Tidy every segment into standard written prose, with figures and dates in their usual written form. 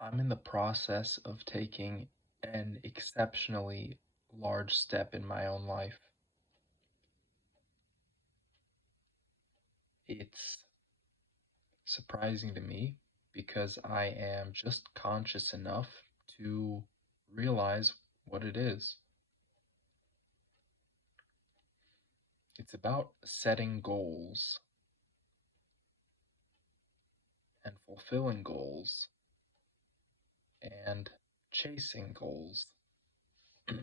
I'm in the process of taking an exceptionally large step in my own life. It's surprising to me because I am just conscious enough to realize what it is. It's about setting goals and fulfilling goals and chasing goals. I've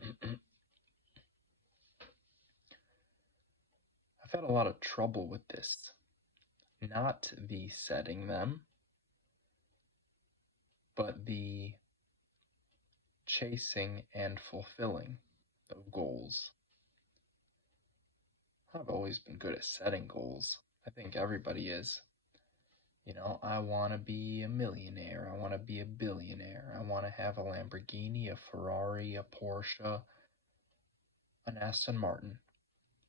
had a lot of trouble with this, not the setting them, but the chasing and fulfilling of goals. I've always been good at setting goals. I think everybody is. I want to be a millionaire. I want to be a billionaire. I want to have a Lamborghini, a Ferrari, a Porsche, an Aston Martin,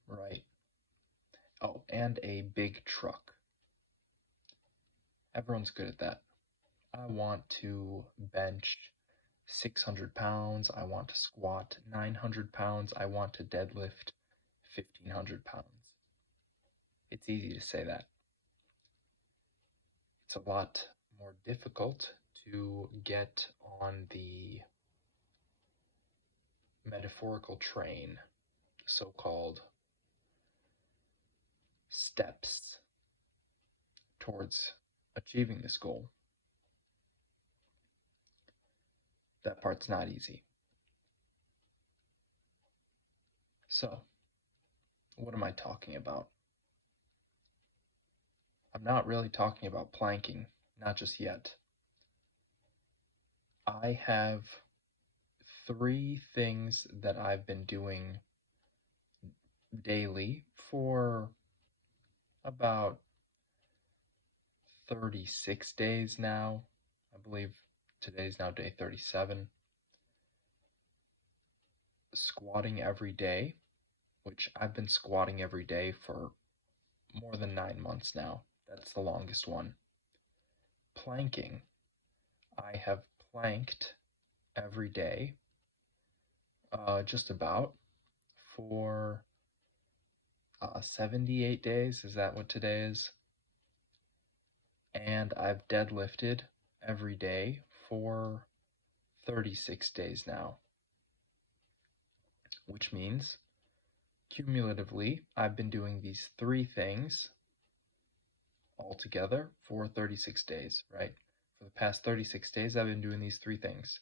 right? Oh, and a big truck. Everyone's good at that. I want to bench 600 pounds. I want to squat 900 pounds. I want to deadlift 1,500 pounds. It's easy to say that. It's a lot more difficult to get on the metaphorical train, so-called steps towards achieving this goal. That part's not easy. So, what am I talking about? I'm not really talking about planking, not just yet. I have 3 things that I've been doing daily for about 36 days now. I believe today's now day 37. Squatting every day, which I've been squatting every day for more than 9 months now. That's the longest one. Planking. I have planked every day, just about, for 78 days. Is that what today is? And I've deadlifted every day for 36 days now, which means cumulatively I've been doing these 3 things altogether for 36 days, right? For the past 36 days, I've been doing these 3 things.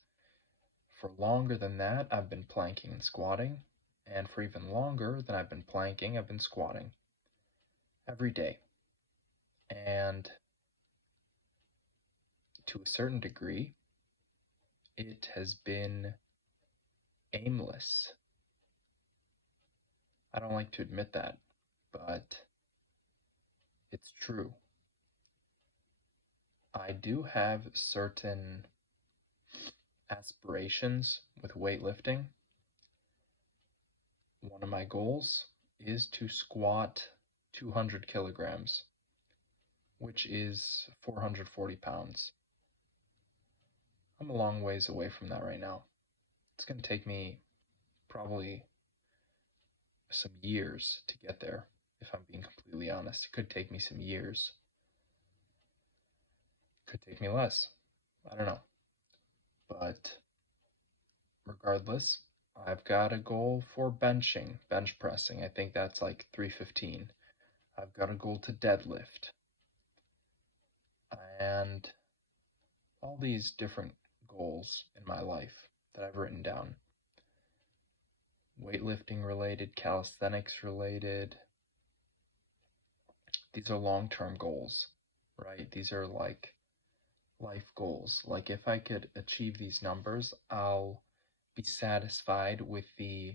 For longer than that, I've been planking and squatting, and for even longer than I've been planking, I've been squatting every day. And to a certain degree, it has been aimless. I don't like to admit that, but it's true. I do have certain aspirations with weightlifting. One of my goals is to squat 200 kilograms, which is 440 pounds. I'm a long ways away from that right now. It's going to take me probably some years to get there, if I'm being completely honest. It could take me some years. Could take me less. I don't know. But regardless, I've got a goal for bench pressing. I think that's like 315. I've got a goal to deadlift. And all these different goals in my life that I've written down. Weightlifting related, calisthenics related. These are long-term goals, right? These are like life goals. Like if I could achieve these numbers, I'll be satisfied with the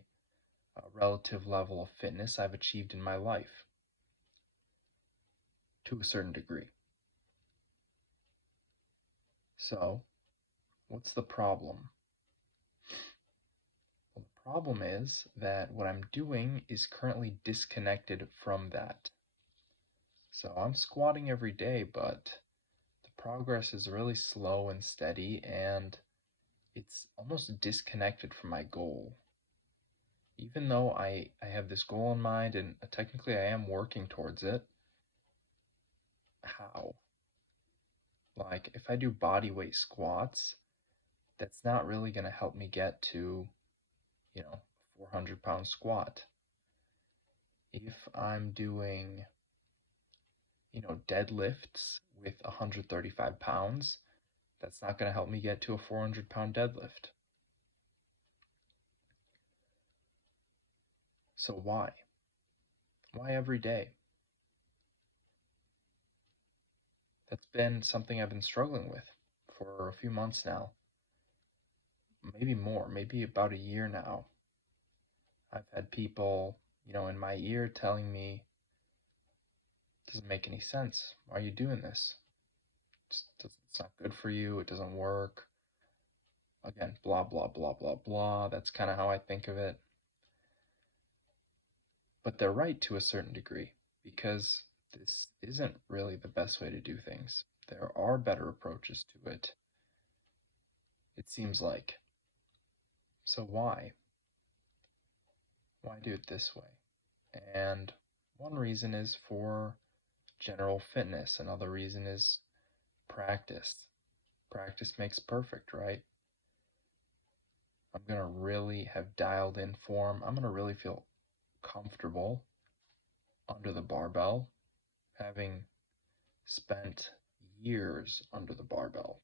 relative level of fitness I've achieved in my life to a certain degree. So, what's the problem? Well, the problem is that what I'm doing is currently disconnected from that. So I'm squatting every day, but the progress is really slow and steady, and it's almost disconnected from my goal. Even though I have this goal in mind and technically I am working towards it, how? Like, if I do body weight squats, that's not really going to help me get to, 400-pound squat. If I'm doing, deadlifts with 135 pounds, that's not going to help me get to a 400-pound deadlift. So why? Why every day? That's been something I've been struggling with for a few months now. Maybe more, maybe about a year now. I've had people, in my ear telling me, it doesn't make any sense. Why are you doing this? It's not good for you. It doesn't work. Again, blah, blah, blah, blah, blah. That's kind of how I think of it. But they're right to a certain degree, because this isn't really the best way to do things. There are better approaches to it, it seems like. So why? Why do it this way? And one reason is for general fitness. Another reason is practice. Practice makes perfect, right? I'm going to really have dialed in form. I'm going to really feel comfortable under the barbell, having spent years under the barbell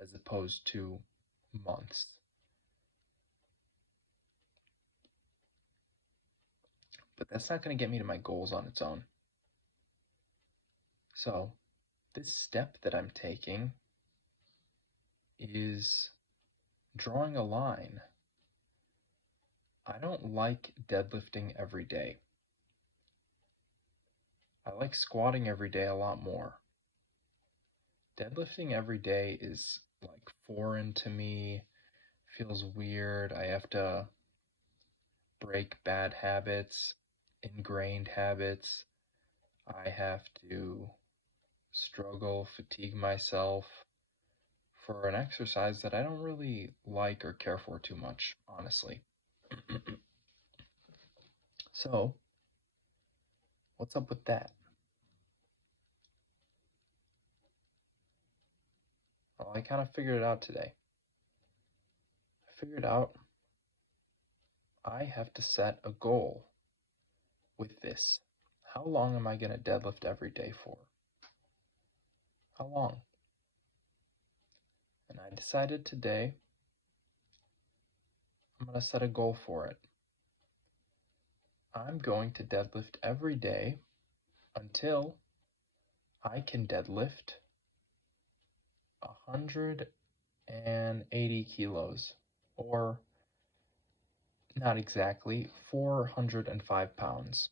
as opposed to months. But that's not going to get me to my goals on its own. So, this step that I'm taking is drawing a line. I don't like deadlifting every day. I like squatting every day a lot more. Deadlifting every day is like foreign to me, feels weird. I have to break bad habits, ingrained habits. I have to struggle, fatigue myself for an exercise that I don't really like or care for too much, honestly. So, what's up with that? Well, I kind of figured it out today. I figured out I have to set a goal with this. How long am I going to deadlift every day for? How long? And I decided today I'm going to set a goal for it. I'm going to deadlift every day until I can deadlift 180 kilos, or not exactly, 405 pounds.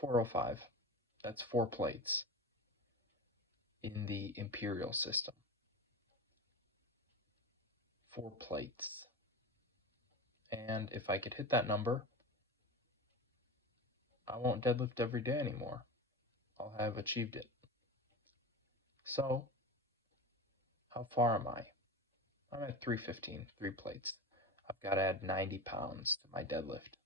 405. That's 4 plates in the imperial system. 4 plates. And if I could hit that number, I won't deadlift every day anymore. I'll have achieved it. So, how far am I? I'm at 315, 3 plates. I've got to add 90 pounds to my deadlift,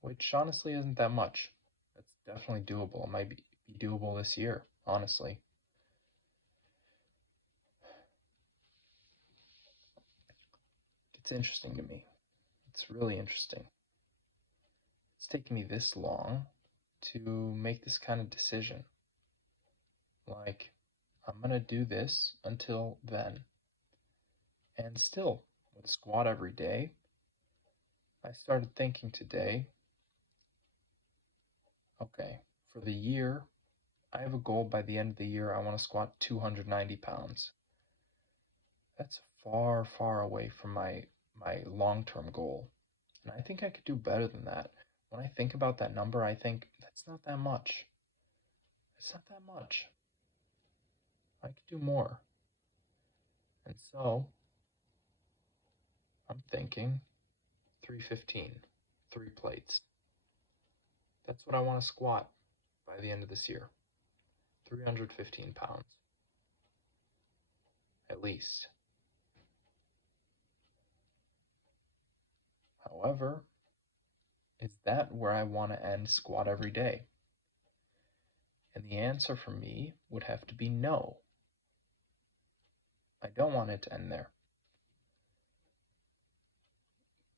which honestly isn't that much. That's definitely doable. It might be doable this year, honestly. It's interesting to me. It's really interesting. It's taken me this long to make this kind of decision. Like, I'm going to do this until then. And still, with squat every day, I started thinking today, okay, for the year, I have a goal by the end of the year, I want to squat 290 pounds. That's far, far away from my long-term goal. And I think I could do better than that. When I think about that number, I think that's not that much. It's not that much. I could do more. And so, I'm thinking 315, 3 plates. That's what I want to squat by the end of this year. 315 pounds, at least. However, is that where I want to end squat every day? And the answer for me would have to be no. I don't want it to end there.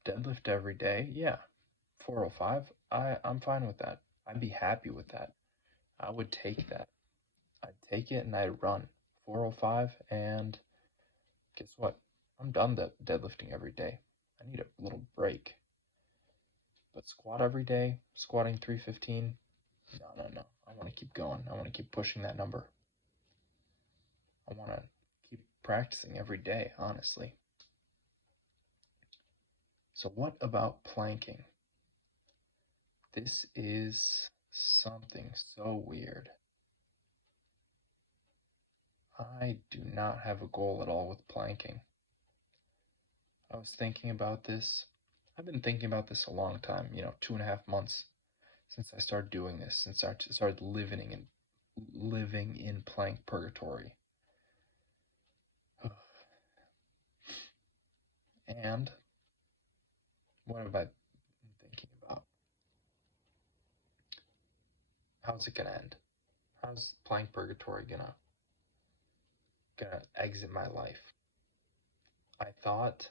Deadlift every day, yeah. 405, I'm fine with that. I'd be happy with that. I would take that. I'd take it and I'd run 405, and guess what? I'm done deadlifting every day. I need a little break. But squat every day, squatting 315, no. I want to keep going. I want to keep pushing that number. I want to keep practicing every day, honestly. So what about planking? This is something so weird. I do not have a goal at all with planking. I was thinking about this. I've been thinking about this a long time, 2.5 months since I started doing this, since I started living in plank purgatory. And what have I been thinking about? How's it gonna end? How's plank purgatory gonna exit my life? I thought,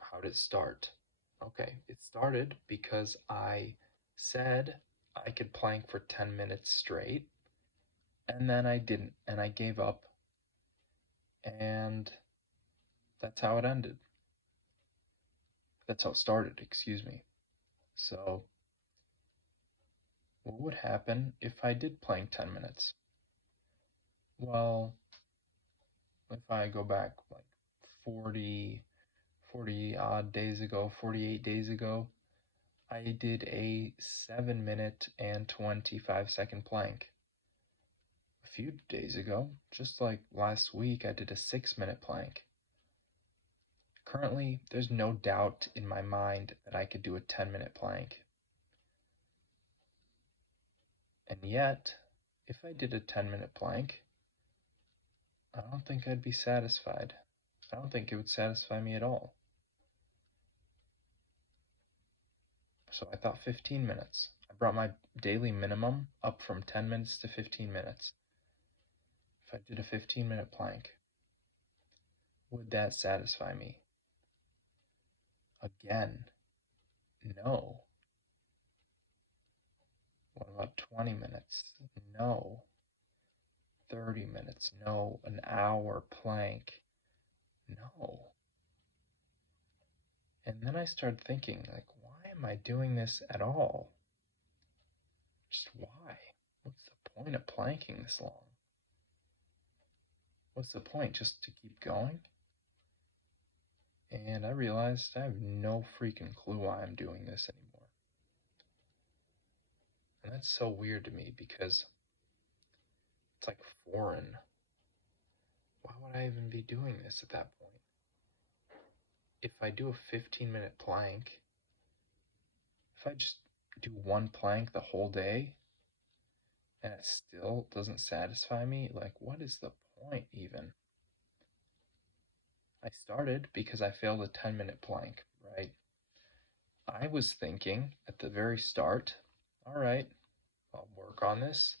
how did it start? Okay, it started because I said I could plank for 10 minutes straight, and then I didn't, and I gave up, and that's how it ended. That's how it started, excuse me. So, what would happen if I did plank 10 minutes? Well, if I go back like 40 odd days ago, 48 days ago, I did a 7 minute and 25-second plank. A few days ago, just like last week, I did a 6 minute plank. Currently, there's no doubt in my mind that I could do a 10-minute plank. And yet, if I did a 10-minute plank, I don't think I'd be satisfied. I don't think it would satisfy me at all. So I thought 15 minutes. I brought my daily minimum up from 10 minutes to 15 minutes. If I did a 15-minute plank, would that satisfy me? Again, no. What about 20 minutes? No. 30 minutes? No. An hour plank? No. And then I started thinking, like, why am I doing this at all? Just why? What's the point of planking this long? What's the point? Just to keep going? And I realized I have no freaking clue why I'm doing this anymore. And that's so weird to me because it's like foreign. Why would I even be doing this at that point? If I do a 15-minute plank, if I just do one plank the whole day and it still doesn't satisfy me, like, what is the point even? I started because I failed a 10-minute plank, right? I was thinking at the very start, all right, I'll work on this.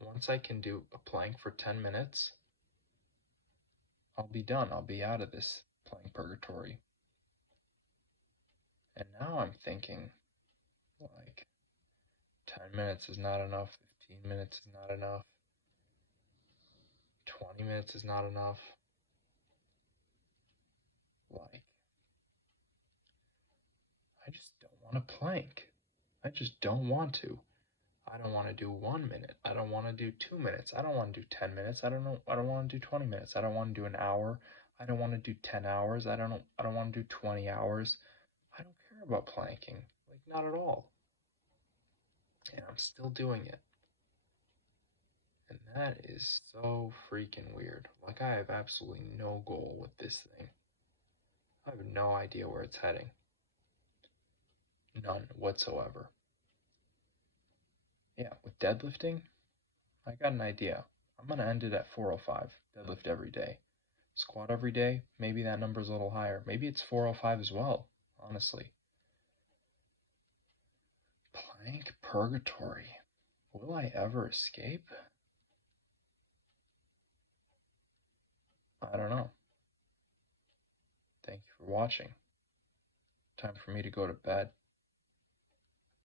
Once I can do a plank for 10 minutes, I'll be done. I'll be out of this plank purgatory. And now I'm thinking, like, 10 minutes is not enough, 15 minutes is not enough, 20 minutes is not enough. Like, I just don't want to plank. I just don't want to. I don't want to do 1 minute. I don't want to do 2 minutes. I don't want to do 10 minutes. I don't want to do 20 minutes. I don't want to do an hour. I don't want to do 10 hours. I don't want to do 20 hours. I don't care about planking. Like, not at all. And I'm still doing it. And that is so freaking weird. Like, I have absolutely no goal with this thing. I have no idea where it's heading. None whatsoever. Yeah, with deadlifting, I got an idea. I'm gonna end it at 405, deadlift every day. Squat every day, maybe that number's a little higher. Maybe it's 405 as well, honestly. Plank Purgatory. Will I ever escape? I don't know. Thank you for watching. Time for me to go to bed.